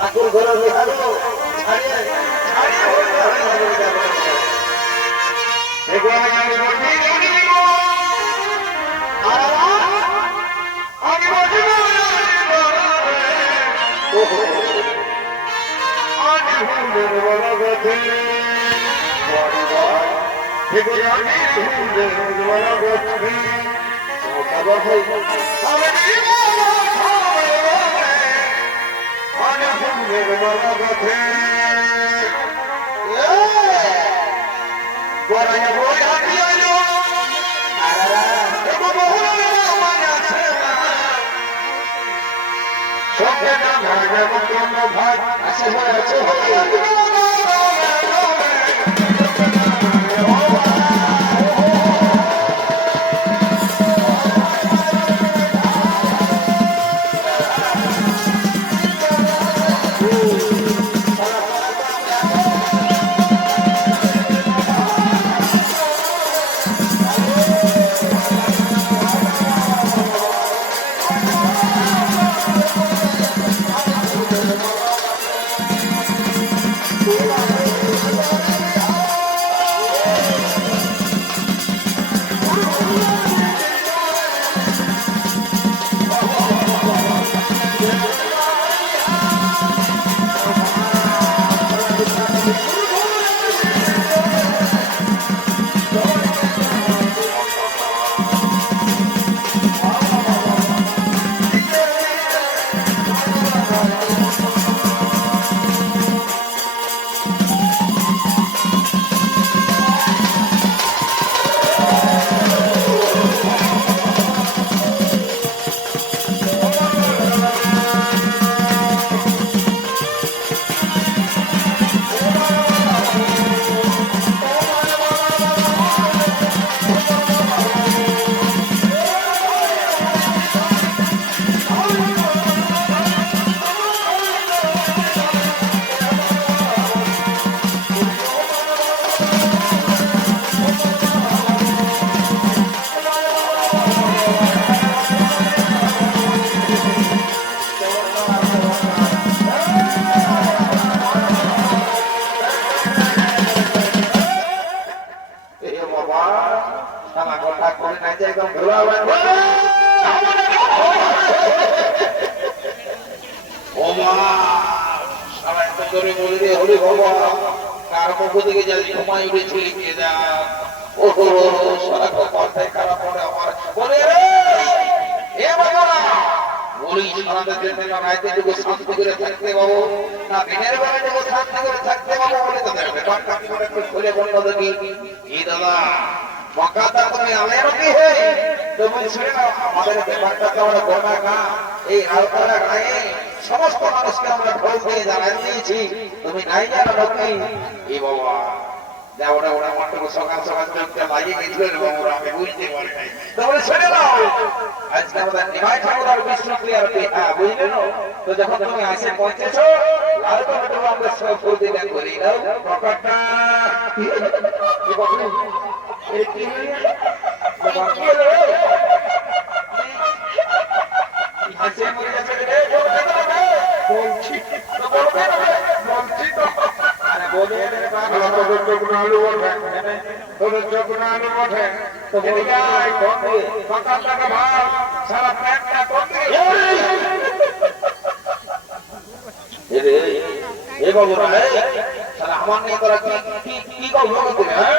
ঠাকুর ঘরের বিহা গো, সঙ্গে না ভাগে। আছে হয়ে আছে শালা এত করে বলি রে হরি বাবা কার মুখ দিকে যাই ঘুমাই উঠেছিল কে যা ও কপালটাই খারাপ করে আমার বলে রে এ বাবা বলি শালাদের জন্য না রাইতে যুগ শান্তি করে থাকতে বাবু না দিনের বেলা যুগ শান্তি করে থাকতে বাবু বলে তাদের ব্যাপারটা কি করে খুলে বলে দাদা কি কি দাদা মকাতা তুমি আমের কি হে তুমি শুনে নাও আমাদের ব্যাপারটা তো আমরা না এই আলতারা গায়ে সমস্ত মানুষকে আমরা ঢোল দিয়ে জানাই দিয়েছি তুমি নাই জানো নাকি এ বাবা দেওয়া ওরা মাত্র সকাল সকাল চোখটা লাগিয়ে গেছিল রে বাবুরা আমি বুঝতে পারি নাই তাহলে শুনে নাও আজকে আমাদের নিমাই ঠাকুর আর বিষ্ণু প্রিয়ার বিহা বুঝলে না তো যখন তুমি আসে পৌঁছেছো আর তো একটু আমরা সব প্রতিদিন করি নাও ব্যাপারটা সারা পেটটা করতে এ বাবু রে সারা আমার নিয়ে তোরা কি কি কি গল্প করতে হ্যাঁ?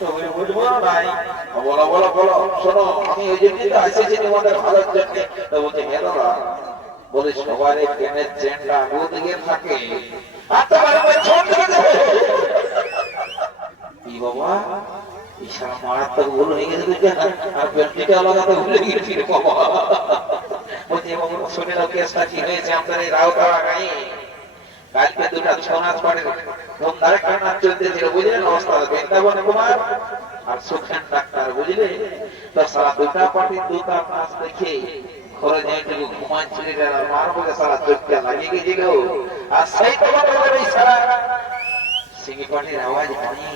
তুমি বুঝব না নাই বলো বলো বলো শোনো আমি ওই জন্যই তো এসেছি তোমাদের ভালোর জন্য তো বলছে গেল বলে সবার এই ট্রেনের চেনটা দুদিকে থাকে আর তোমার ছোট কি বাবা ইশারা মারাত্মক ভুল হয়ে রাউতারা গায়ে কালকে দুটা ছৌ নাচ পড়ে ধুমধারে একটা নাচ চলতেছিল বুঝলেন অবস্থা বৃন্দাবন কুমার আর সুখেন ডাক্তার বুঝলে? তো সারা দুটা পাটি দুটা নাচ দেখে ঘরে যেটুকু ঘুমাচ্ছিল মার বলে সারা চোখটা লাগিয়ে গেছে গো আর সেই তোমার সারা সিঙ্গি পাটির আওয়াজ পানি।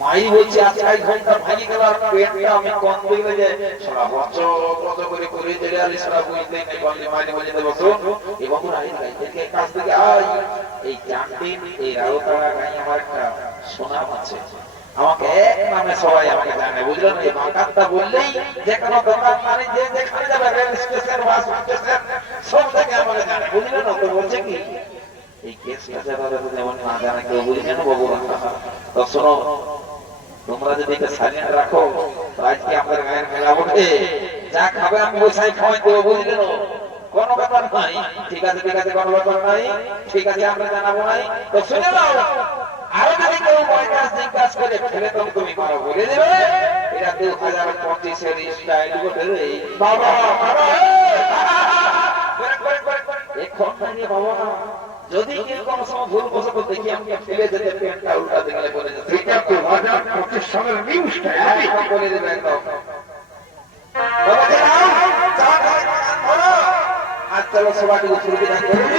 মাই বলছে আজকাল ঘণ্টা ভাঙি গেল, আর পেটটা আমি কম দিলে যে, সারা বছর কত করে করে দিলে আর সারা বুঝতে নেই বললে মাইনে বলে দেবো শোন এ বাবু আই গাইতে কাছ থেকে আই এই ক্যান্টিন, এই রাউতাড়া গাই আমার একটা সুনাম আছে। আমাকে এক নামে সবাই আমাকে জানে, বুঝলেন? এই বাঁকাতটা বললেই যে কোনো দোকান মানে যে যেখানে যাবে, রেল স্টেশন, বাস স্টেশন, সব থেকে আমাকে জানে, বুঝলেন? তো বলছে কি এই কেসটা যারা যেমন না জানা কেউ বুঝবে না বাবু তো তোমরা যদি এটা সাইলেন্ট রাখো আজকে আমাদের গায়ের মেলা উঠে যা খাবে আমি বসাই খাওয়াই দেবো বুঝলে কোনো ব্যাপার নাই ঠিক আছে ঠিক আছে কোনো ব্যাপার নাই ঠিক আছে আমরা জানাব নাই তো শুনে নাও আরও যদি কেউ পয়সাস জিজ্ঞাসা করে ফেলে তো তুমি মারো বলে দেবে এটা দু হাজার পঁচিশের স্টাইল বলে বাবা বাবা। এখন বাবা যদি কেউ কোনো সময় ভুল বসত দেখি আমাকে ফেলে যেতে পেনটা উল্টা দিকে বলে যেতে এটা তো হাজার পঁচিশ সালের নিউজটা বলে দেবে একদম। চলো সবাই করবি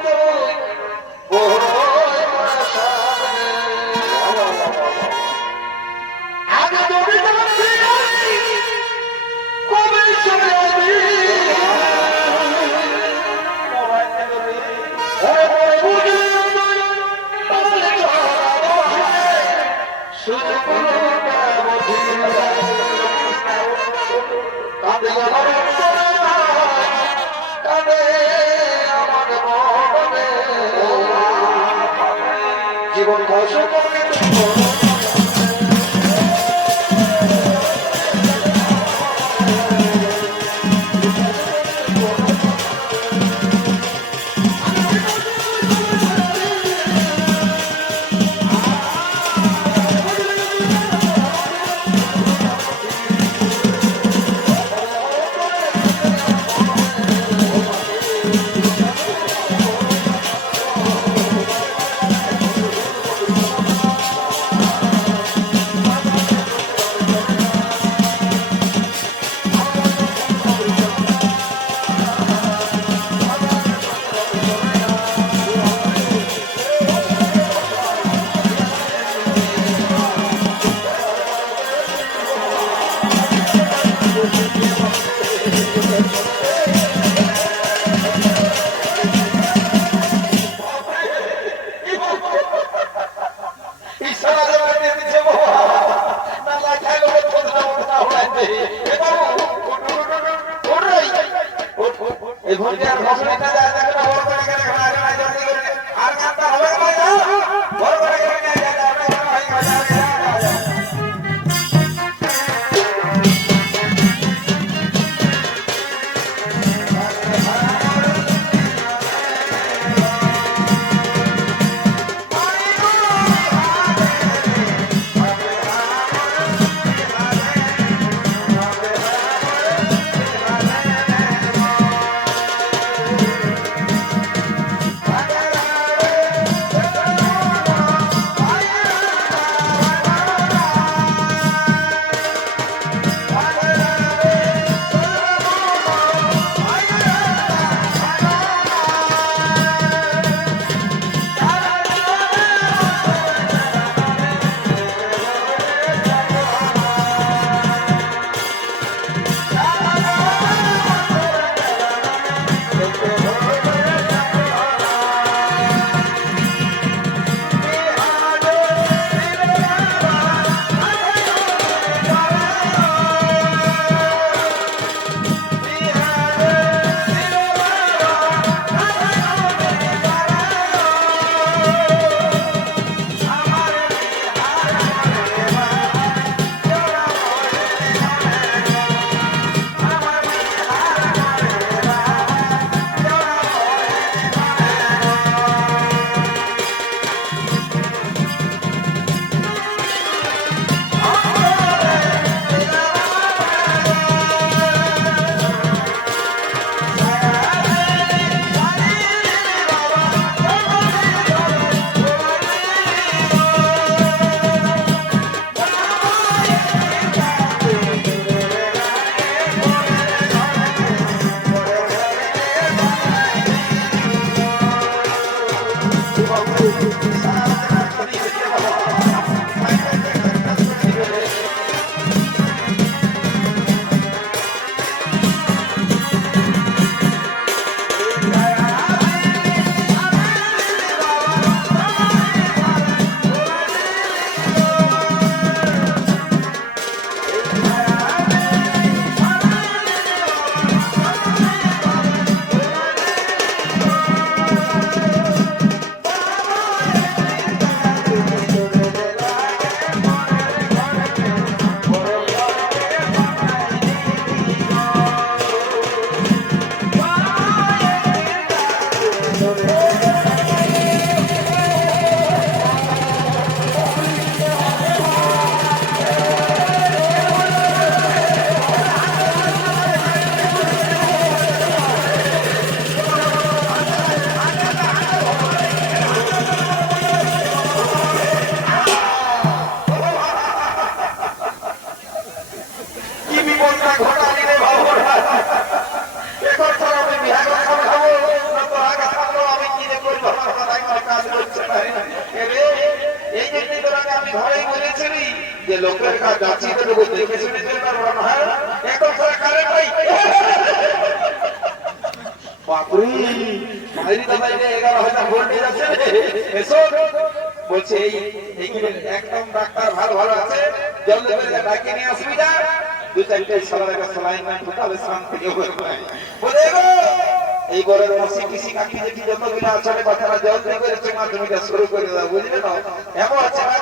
এই ভোটে আর ভাষণটা যায় দেখো এই ঘরের মসি কৃষি কাকি দেখি যতগুলো আছে বাচ্চারা জলদি করে সে মাধ্যমিকটা শুরু করে দাও, বুঝলে না এমন আছে না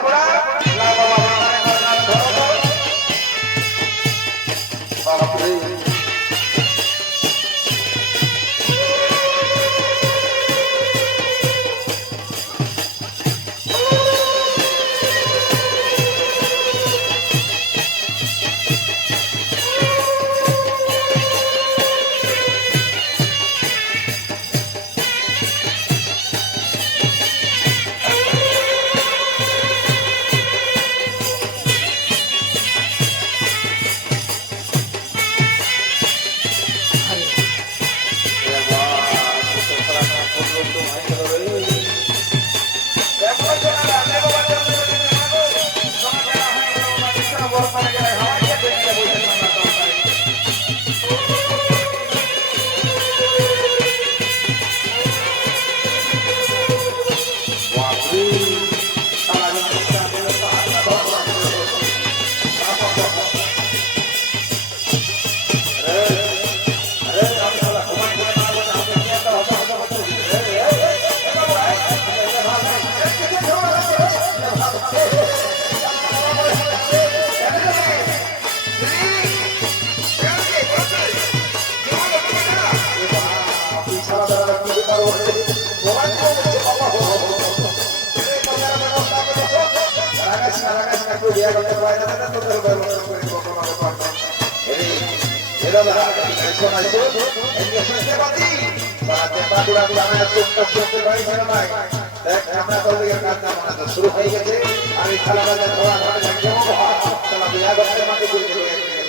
শুরু হয়ে গেছে আমি খেলা বাজার খেলা বিয়া করতে মাকে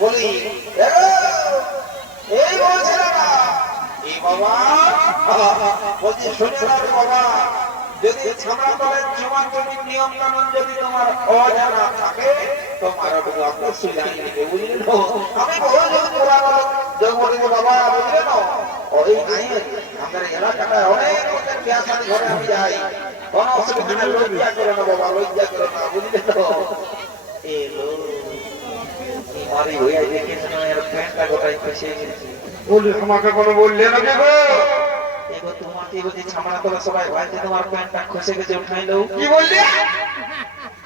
বলি এই বলছিলাম এই বাবা বলছি শুনে রাখো বাবা যদি ছামড়া জীবন জমির নিয়ম কানুন যদি তোমার অজানা থাকে তোমার ওটুকু আপনার সুবিধা নিতে বুঝলে আমি বহু জগবতী বাবা বুঝলে না ওই আইন আমাদের এলাকাটা অনেক লোকের বিয়া শাদী ঘরে আমি যাই। কোনো অসুবিধা নেই লজ্জা করে না বাবা লজ্জা করে না বুঝলে তো? এলো মারি দেখেছেন এর প্যান্টটা গোটাই ফেসে গেছে। বলি আমাকে কোনো বললে না কে এগো তোমার কি বুঝি ছামড়া তোলা সবাই ভাই যে তোমার প্যান্টটা খসে গেছে উঠাই দাও কি বললি?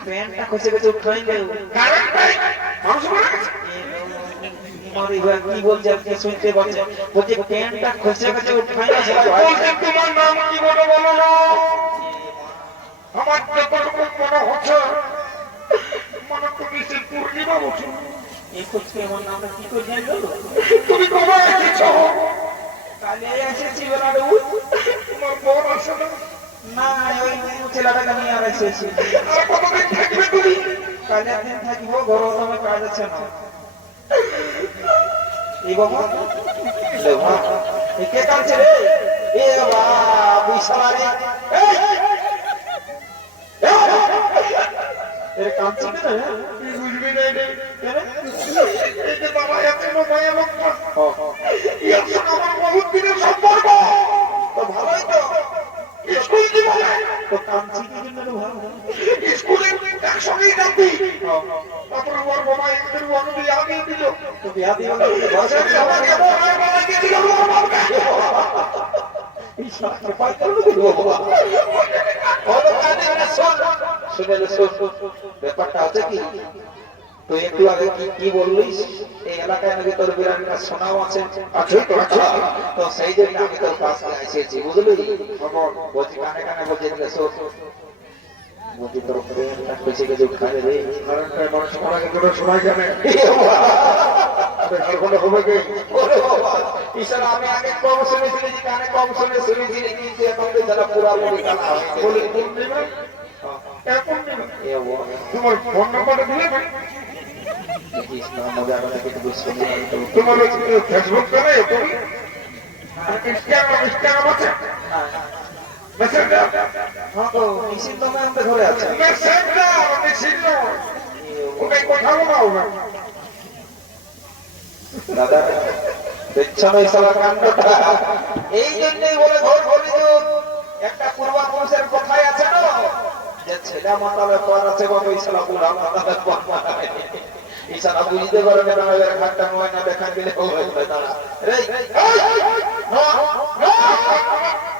প্যান্টটা খসে গেছে উঠাই দাও কারণ তাই মানুষ মারা গেছে মারি ভাই কি বলছে আপনি শুনতে পাচ্ছেন বলছে। প্যান্টটা খসে গেছে দাও সবাই ভাই তোমার নাম কি বলো বলো না? আমার যতটুকু মনে হচ্ছে। মনে করছি পূর্ণিমা বছর এই আমার নামটা কি করে জানলো তুমি কবে এসেছ? কালে এসেছি তোমার বোন না? না ওই ছেলেটাকে নিয়ে আর এসেছি। আর কতদিন থাকবে তুমি? কালে একদিন থাকিব ঘর তোমার কাজ আছে না। এই বাবা। লে বাবা। এই কে কাঁদছে রে? এ বাবা বিশালা রে এই! এই! এর কাঁদছে কেন রে? তুই বুঝবি না রে এই যে বাবা এত মায়া লোকটা ও, এর আমার বহুত দিনের সম্পর্ক। তো ভালোই তো। স্কুল জীবনে। তো কাঁদছি কি জন্য ভালো স্কুলে একসঙ্গেই যাচ্ছি তারপরে ওর বাবা ওকে দিয়ে আগিয়ে দিল। তো তো ব্যাপারটা হচ্ছে কি তুই একটু আগে কি কি বললিস? এই এলাকায় নাকি তোর বিরাট কাজ শোনাও আছে। আছে তো সেই জন্য আমি তোর কাছ এসেছি বুঝলি? বলছি কানে কানে বলছি আমি আগে কম শুনেছি কানে কম শুনে শুনেছি কিন্তু এখন যারা পুরা বলি হয়ে। বলে তোমার ফোন নাম্বারটা দিলে শুনি। তোমার ফেসবুক করে তুমি ইনস্টাগ্রাম ইনস্টাগ্রাম আছে হ্যাঁ মে আমাদের ঘরে আছে। বলা হবে দাদা, দেখছ না এই কাণ্ডটা? এই জন্যই বলে ঘর কলিযুগ। একটা পূর্বাপুরুষের কথাই আছে না যে ছেলে মাতালে পর আছে বাবা শালা বুড়া মাতালে পর মারায়। বুঝতে পারে না এবার খাটটা নয় দেখা গেলে ও দাঁড়া। শোনো।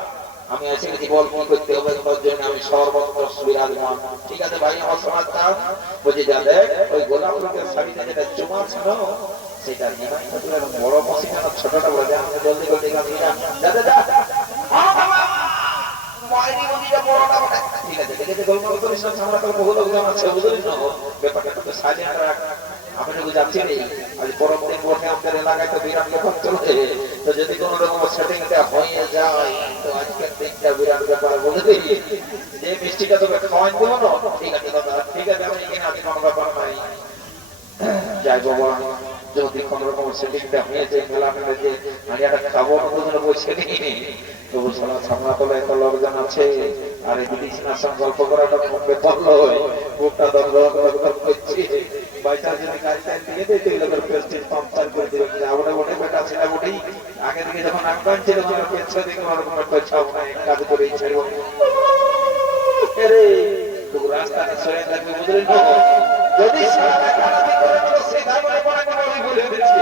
আমি এসে গেছি বল করতে হবে তোমার জন্য আমি সর্বত্র বিরাজমান ঠিক আছে ভাই আমার সমাজ বুঝি যাবে ওই গোলাপ রঙের শাড়িতে যেটা ছিল সেটা বড় মশিখানা ছোটটা বলে আমি জলদি না, আমরা তো না? ব্যাপারটা তো সাজিয়ে রাখ। আমি তো যাচ্ছি আজ পরব দিন আমাদের এলাকায় বিরাট। তো যদি কোনো রকম setting টা হয়ে যায়, তো আজকের দিনটা বিরাট ব্যাপার বলে। যে মিষ্টিটা তোকে খাওয়াই দেবো না? ঠিক আছে দাদা, ঠিক আছে, আমি এখানে আছি, কোনো ব্যাপার নাই। যাই বাবা যদি কোন রকম সেটিংটা হয়েছে মেলা যে আমি একটা খাব না দুজনে বসে নিই তবু সারা সামনা তলে লোকজন আছে আর এই সিনার সঙ্গে গল্প করাটা খুব বেতন নয় বুকটা দর দর করছে যদি গাড়িটা দিয়ে দেয় তুই লোকের প্রেস্টিজ পাম্পচার করে দিবে যে আমরা ওঠে বেটা সেটা উঠেই আগে দিকে যখন দিচ্ছি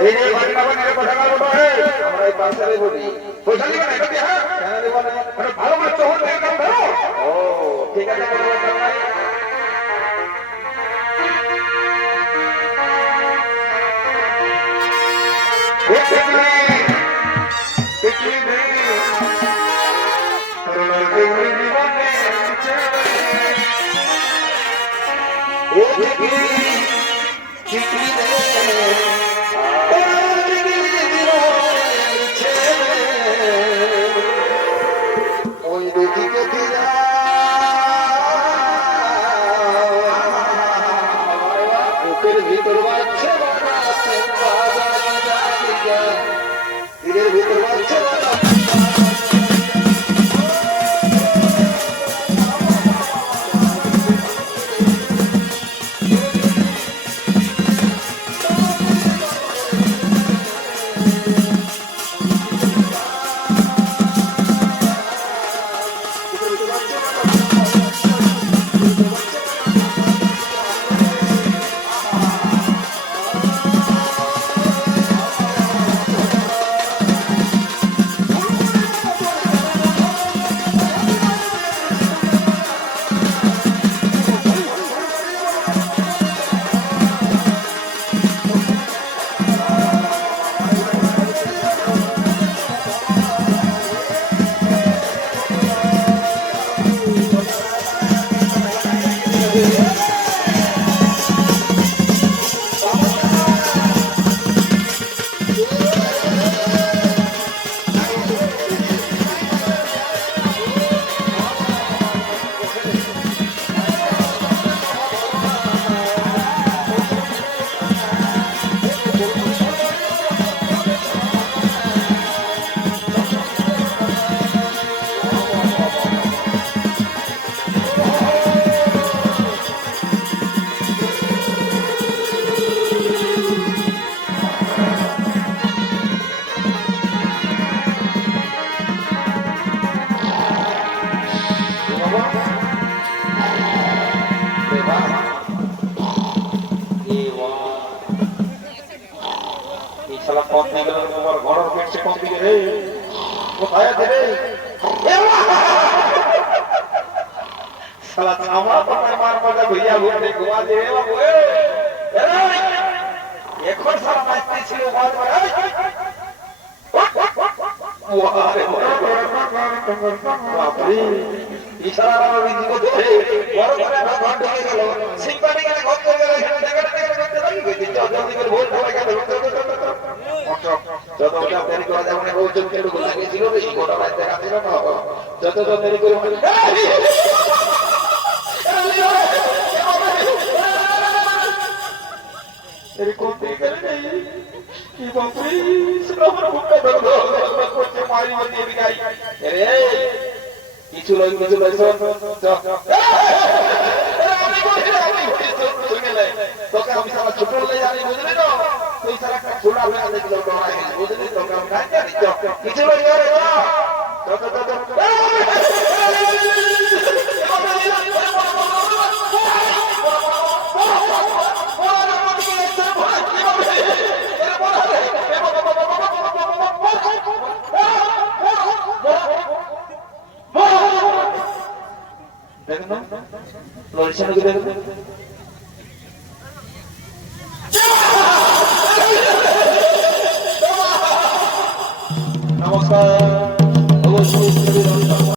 এই বাড়ি কথা বলি পথ দিয়ে গেল তোমার ঘর পেটছে কোন দিকে রে। কোথায় আছে রে! শালা ছামা তোমার ইশারা বড় করে ঘর ঢুকে গেল সিংপানি গেলে ঘর করে গেল দেখা কিছু লই কিছু লই তোকে আমি সারা ছোট জানি বুঝলি তো তুই সারা একটা খোলা হয়ে দেখল ডরাই গেলি বুঝলি তোকে আমি গাই জানি কিছু লই রে যত যত দেখুন লড়ছে নাকি দেখুন নমস্কার